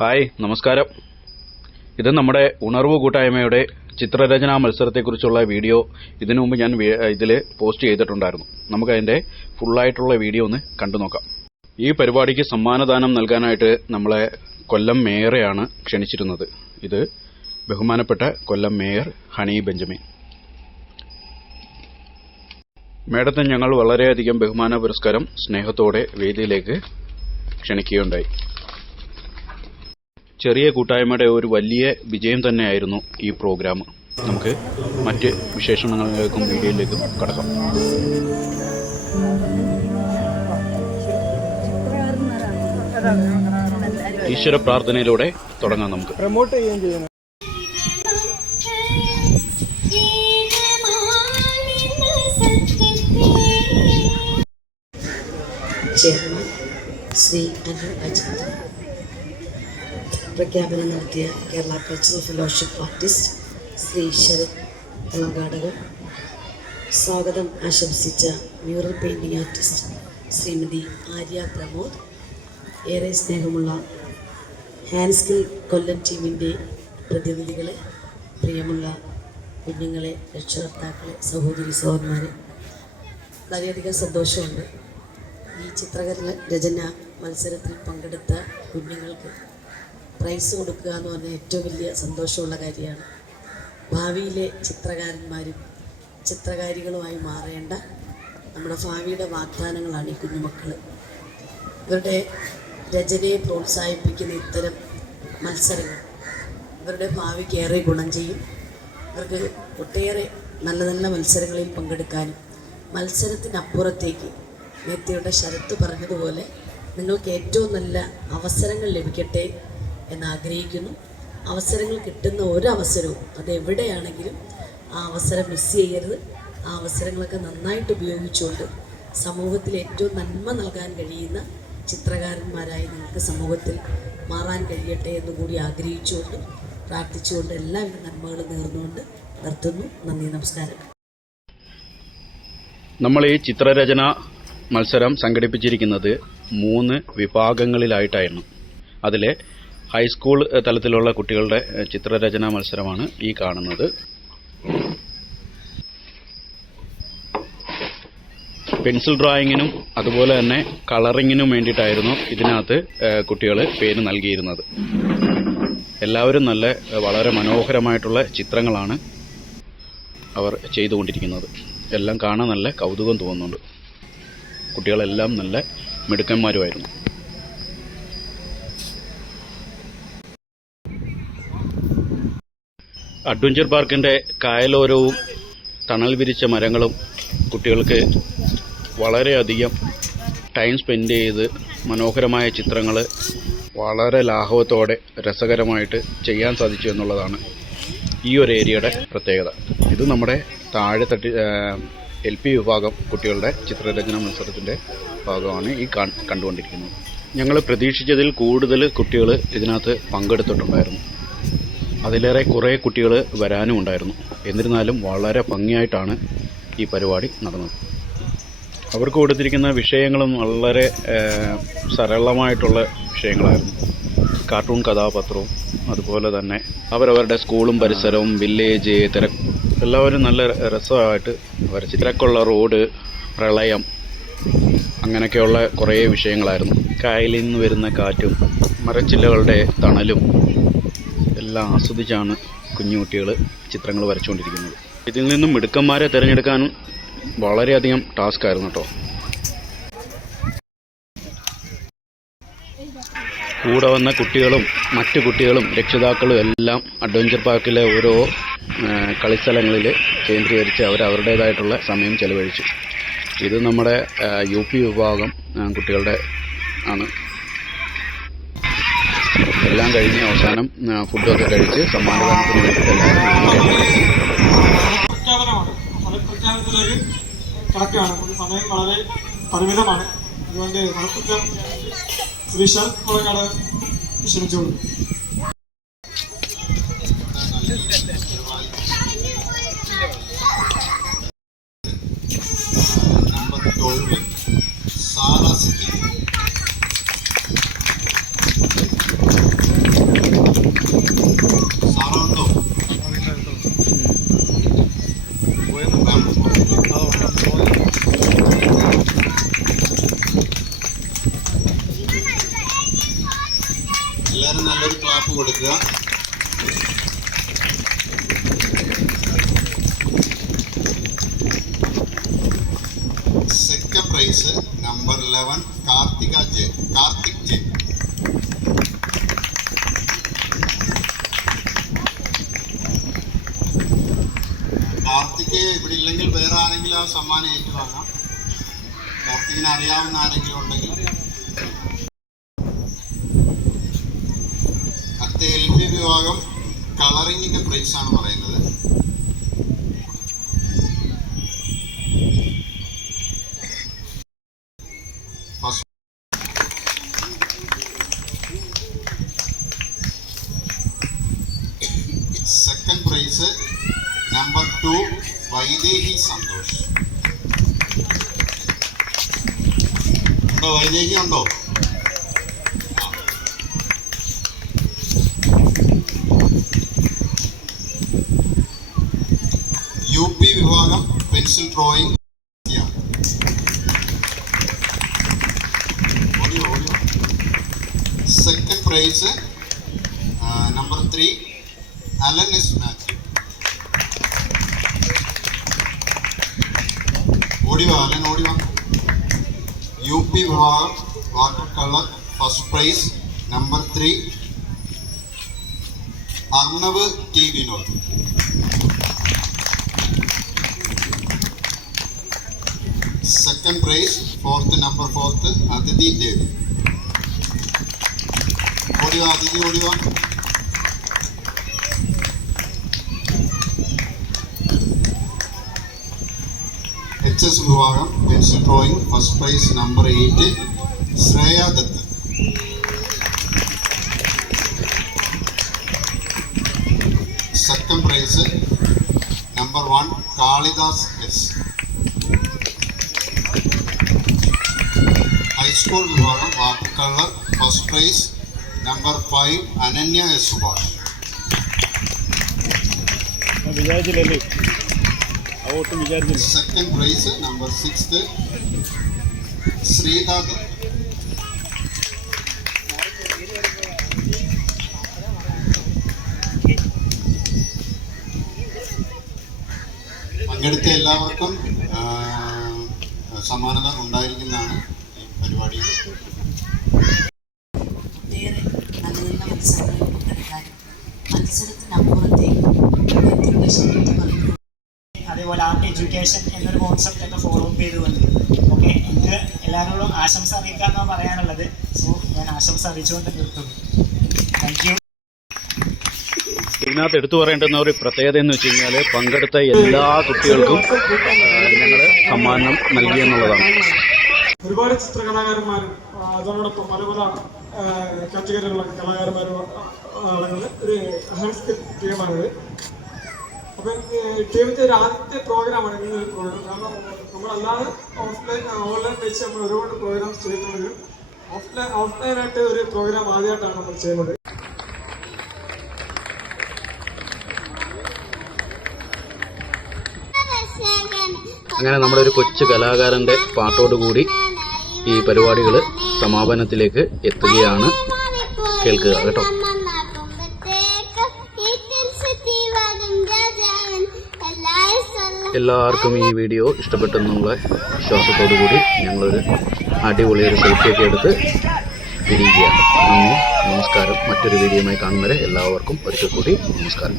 Hi, നമസ്കാരം. ഇത് നമ്മുടെ ഉണർവ് കൂട്ടായ്മയുടെ ചിത്രരചനാ മത്സരത്തെക്കുറിച്ചുള്ള വീഡിയോ ഇതിനു മുമ്പ് ഞാൻ ഇതിൽ പോസ്റ്റ് ചെയ്തിട്ടുണ്ടായിരുന്നു. നമുക്കതിൻ്റെ ഫുള്ളായിട്ടുള്ള വീഡിയോ ഒന്ന് കണ്ടു നോക്കാം. ഈ പരിപാടിക്ക് സമ്മാനദാനം നൽകാനായിട്ട് നമ്മളെ കൊല്ലം മേയറെയാണ് ക്ഷണിച്ചിരുന്നത്. ഇത് ബഹുമാനപ്പെട്ട കൊല്ലം മേയർ ഹണി ബെഞ്ചമിൻ. മേഡത്തെ ഞങ്ങൾ വളരെയധികം ബഹുമാന പുരസ്കാരം സ്നേഹത്തോടെ വേദിയിലേക്ക് ക്ഷണിക്കുകയുണ്ടായി. ചെറിയ കൂട്ടായ്മയുടെ ഒരു വലിയ വിജയം തന്നെയായിരുന്നു ഈ പ്രോഗ്രാം. നമുക്ക് മറ്റ് വിശേഷങ്ങളിലേക്കും വീഡിയോയിലേക്കും കടക്കാം. ഈശ്വര പ്രാർത്ഥനയിലൂടെ തുടങ്ങാം. നമുക്ക് പ്രൊമോട്ട് ചെയ്യുകയും ചെയർമാൻ ശ്രീ അനു അജിത് പ്രഖ്യാപനം നടത്തിയ Kerala cultural fellowship artist Shri Sarath തെലങ്കാടകർ, സ്വാഗതം ആശംസിച്ച mural painting artist Shrimati Arya Pramod, ഏറെ സ്നേഹമുള്ള ഹാൻഡ് സ്കിൽ കൊല്ലം ടീമിൻ്റെ പ്രതിനിധികളെ, പ്രിയമുള്ള കുഞ്ഞുങ്ങളെ, രക്ഷകർത്താക്കളെ, സഹോദരി സഹോദരന്മാരെ, വളരെയധികം സന്തോഷമുണ്ട്. ഈ ചിത്രരചന മത്സരത്തിൽ പങ്കെടുത്ത കുഞ്ഞുങ്ങൾക്ക് പ്രൈസ് കൊടുക്കുക എന്ന് പറഞ്ഞാൽ ഏറ്റവും വലിയ സന്തോഷമുള്ള കാര്യമാണ്. ഭാവിയിലെ ചിത്രകാരന്മാരും ചിത്രകാരികളുമായി മാറേണ്ട നമ്മുടെ ഭാവിയുടെ വാഗ്ദാനങ്ങളാണ് ഈ കുഞ്ഞുമക്കൾ. ഇവരുടെ രചനയെ പ്രോത്സാഹിപ്പിക്കുന്ന ഇത്തരം മത്സരങ്ങൾ ഇവരുടെ ഭാവിക്ക് ഏറെ ഗുണം ചെയ്യും. ഇവർക്ക് ഒട്ടേറെ നല്ല നല്ല മത്സരങ്ങളിൽ പങ്കെടുക്കാനും മത്സരത്തിനപ്പുറത്തേക്ക് നേരത്തെയുടെ ശരത്ത് പറഞ്ഞതുപോലെ നിങ്ങൾക്ക് ഏറ്റവും നല്ല അവസരങ്ങൾ ലഭിക്കട്ടെ എന്നാഗ്രഹിക്കുന്നു. അവസരങ്ങൾ കിട്ടുന്ന ഒരവസരവും അതെവിടെയാണെങ്കിലും ആ അവസരം മിസ് ചെയ്യരുത്. ആ അവസരങ്ങളൊക്കെ നന്നായിട്ട് ഉപയോഗിച്ചുകൊണ്ട് സമൂഹത്തിൽ ഏറ്റവും നന്മ നൽകാൻ കഴിയുന്ന ചിത്രകാരന്മാരായി നിങ്ങൾക്ക് സമൂഹത്തിൽ മാറാൻ കഴിയട്ടെ എന്നുകൂടി ആഗ്രഹിച്ചുകൊണ്ട് പ്രാർത്ഥിച്ചുകൊണ്ട് എല്ലാവിധ നന്മകളും നേർന്നുകൊണ്ട് നിർത്തുന്നു. നന്ദി, നമസ്കാരം. നമ്മൾ ഈ ചിത്രരചന മത്സരം സംഘടിപ്പിച്ചിരിക്കുന്നത് 3 വിഭാഗങ്ങളിലായിട്ടായിരുന്നു. അതിലെ ഹൈസ്കൂൾ തലത്തിലുള്ള കുട്ടികളുടെ ചിത്രരചനാ മത്സരമാണ് ഈ കാണുന്നത്. പെൻസിൽ ഡ്രോയിങ്ങിനും അതുപോലെ തന്നെ കളറിങ്ങിനും വേണ്ടിയിട്ടായിരുന്നു ഇതിനകത്ത് കുട്ടികൾ പേര് നൽകിയിരുന്നത്. എല്ലാവരും വളരെ മനോഹരമായിട്ടുള്ള ചിത്രങ്ങളാണ് അവർ ചെയ്തുകൊണ്ടിരിക്കുന്നത്. എല്ലാം കാണാൻ നല്ല കൗതുകം തോന്നുന്നുണ്ട്. കുട്ടികളെല്ലാം നല്ല മിടുക്കന്മാരുമായിരുന്നു. അഡ്വഞ്ചർ പാർക്കിൻ്റെ കായലോരവും തണൽ വിരിച്ച മരങ്ങളും കുട്ടികൾക്ക് വളരെയധികം ടൈം സ്പെൻഡ് ചെയ്ത് മനോഹരമായ ചിത്രങ്ങൾ വളരെ ലാഘവത്തോടെ രസകരമായിട്ട് ചെയ്യാൻ സാധിച്ചു എന്നുള്ളതാണ് ഈ ഒരു ഏരിയയുടെ പ്രത്യേകത. ഇത് നമ്മുടെ താഴെത്തട്ടി LP വിഭാഗം കുട്ടികളുടെ ചിത്രരചന മത്സരത്തിൻ്റെ ഭാഗമാണ് ഈ കണ്ടുകൊണ്ടിരിക്കുന്നത്. ഞങ്ങൾ പ്രതീക്ഷിച്ചതിൽ കൂടുതൽ കുട്ടികൾ ഇതിനകത്ത് പങ്കെടുത്തിട്ടുണ്ടായിരുന്നു. അതിലേറെ കുറേ കുട്ടികൾ വരാനും ഉണ്ടായിരുന്നു. എന്നിരുന്നാലും വളരെ ഭംഗിയായിട്ടാണ് ഈ പരിപാടി നടന്നത്. അവർക്ക് കൊടുത്തിരിക്കുന്ന വിഷയങ്ങളും വളരെ സരളമായിട്ടുള്ള വിഷയങ്ങളായിരുന്നു. കാർട്ടൂൺ കഥാപാത്രവും അതുപോലെ തന്നെ അവരവരുടെ സ്കൂളും പരിസരവും വില്ലേജ് എല്ലാവരും നല്ല രസമായിട്ട് വരച്ചു. തിരക്കുള്ള റോഡ്, പ്രളയം, അങ്ങനെയൊക്കെയുള്ള കുറേ വിഷയങ്ങളായിരുന്നു. കായലിൽ നിന്ന് വരുന്ന കാറ്റും മരച്ചില്ലകളുടെ തണലും എല്ലാം ആസ്വദിച്ചാണ് കുഞ്ഞുകുട്ടികൾ ചിത്രങ്ങൾ വരച്ചുകൊണ്ടിരിക്കുന്നത്. ഇതിൽ നിന്നും മിടുക്കന്മാരെ തിരഞ്ഞെടുക്കാൻ വളരെയധികം ടാസ്ക് ആയിരുന്നു കേട്ടോ. കൂടെ വന്ന കുട്ടികളും മറ്റു കുട്ടികളും രക്ഷിതാക്കളും എല്ലാം അഡ്വഞ്ചർ പാർക്കിലെ ഓരോ കളിസ്ഥലങ്ങളിൽ കേന്ദ്രീകരിച്ച് അവരുടേതായിട്ടുള്ള സമയം ചെലവഴിച്ചു. ഇത് നമ്മുടെ UP വിഭാഗം കുട്ടികളുടെ ആണ്. എല്ലാം കഴിഞ്ഞ് അവസാനം ഫുഡൊക്കെ കഴിച്ച് സമ്മാനദാനത്തിന് വേണ്ടിയിട്ട് ഫലപ്രഖ്യാപനത്തിലൊരു കണക്കാണ്. സമയം വളരെ പരിമിതമാണ്. അതുകൊണ്ട് ഫലപ്രഖ്യാപനം ശ്രീ ശരത് പുറങ്ങാട് ക്ഷണിച്ചോളൂ. सारा सिटी എല്ലാവരും നല്ലൊരു ക്ലാപ്പ് കൊടുക്കുക. Second prize number 11 Karthik J. Karthik ഇവിടെ ഇല്ലെങ്കിൽ വേറെ ആരെങ്കിലും ആ സമ്മാനം ഏറ്റുവാങ്ങാം. കാർത്തികിനെ അറിയാവുന്ന ആരെങ്കിലും ഉണ്ടെങ്കിൽ. അടുത്ത LP വിഭാഗം കളറിങ്ങിന്റെ പ്രൈസ് ആണ് പറയുന്നത്. Second prize number 2 Vaidehi Santhosh. ഉണ്ടോ? വൈദേഹി ഉണ്ടോ? UP വിഭാഗം pencil drawing. Second prize number 3 Alan S Mathew. ഓടിവാ അലൻ, ഓടിവാ. UP വിഭാഗം water colour first prize number 3 Arnav T Vinod. Second prize number 4 Athithi Dev. ഓടിവാ അതിഥി, ഓടിവാ. HS വിഭാഗം pencil drawing first prize number 8 Shreya Dutt. Second prize number 1 Kalidas S. High school വിഭാഗം water colour first prize number 5 Ananya S Subhash. Second prize number 6 ശ്രീധ. പങ്കെടുത്ത എല്ലാവർക്കും സമ്മാനത ഉണ്ടായിരിക്കുന്നതാണ് ഈ പരിപാടി. ഒട്ടേറെ നല്ല നല്ല മത്സരങ്ങളിൽ പങ്കെടുക്കാനും മത്സരത്തിനപ്പുറത്തേക്ക് വ്യക്തിയുടെ ശരീരത്തെ പറയുന്നു. അതേപോലെ ആർട്ട് എഡ്യൂക്കേഷൻ എന്നൊരു കോൺസെപ്റ്റ് ഒക്കെ ഫോളോ അപ്പ് ചെയ്തുകൊണ്ട് ഓക്കെ എനിക്ക് എല്ലാവരോടും ആശംസ അറിയിക്കാമെന്നാണ് പറയാനുള്ളത്. സോ ഞാൻ ആശംസ അറിയിച്ചുകൊണ്ട് നിർത്തുന്നു. Thank you. ഇതിനകത്ത് എടുത്തു പറയേണ്ടുന്ന ഒരു പ്രത്യേകത എന്ന് വെച്ച് കഴിഞ്ഞാൽ പങ്കെടുത്ത എല്ലാ കുട്ടികൾക്കും ഞങ്ങൾ സമ്മാനം നൽകിയെന്നുള്ളതാണ്. ഒരുപാട് ചിത്രകലാകാരന്മാരും അതോടൊപ്പം പല പല കാറ്റഗറിയിലുള്ള കലാകാരന്മാരും അടങ്ങുന്ന ഒരു ഹെൽത്ത് ടീമാണിത്. അപ്പം ടീമിൻ്റെ ഒരു ആദ്യത്തെ പ്രോഗ്രാമാണ് ഇങ്ങനെ ഒരു പ്രോഗ്രാം. കാരണം നമ്മളല്ലാതെ ഓൺലൈൻ വെച്ച് നമ്മൾ ഒരുപാട് പ്രോഗ്രാംസ് ചെയ്തിട്ടുണ്ടെങ്കിലും ഓഫ്ലൈനായിട്ട് ഒരു പ്രോഗ്രാം ആദ്യമായിട്ടാണ് നമ്മൾ ചെയ്യുന്നത്. അങ്ങനെ നമ്മുടെ ഒരു കൊച്ചു കലാകാരൻ്റെ പാട്ടോടുകൂടി ഈ പരിപാടികൾ സമാപനത്തിലേക്ക് എത്തുകയാണ്. കേൾക്കുക കേട്ടോ. എല്ലാവർക്കും ഈ വീഡിയോ ഇഷ്ടപ്പെട്ടെന്നുള്ള വിശ്വാസത്തോടു കൂടി ഞങ്ങളൊരു അടിപൊളിയൊരു സെൽഫിയൊക്കെ എടുത്ത് പിരിയുകയാണ്. നന്ദി, നമസ്കാരം. മറ്റൊരു വീഡിയോയുമായി കാണുന്നവരെ എല്ലാവർക്കും ഒരിക്കൽ കൂടി നമസ്കാരം.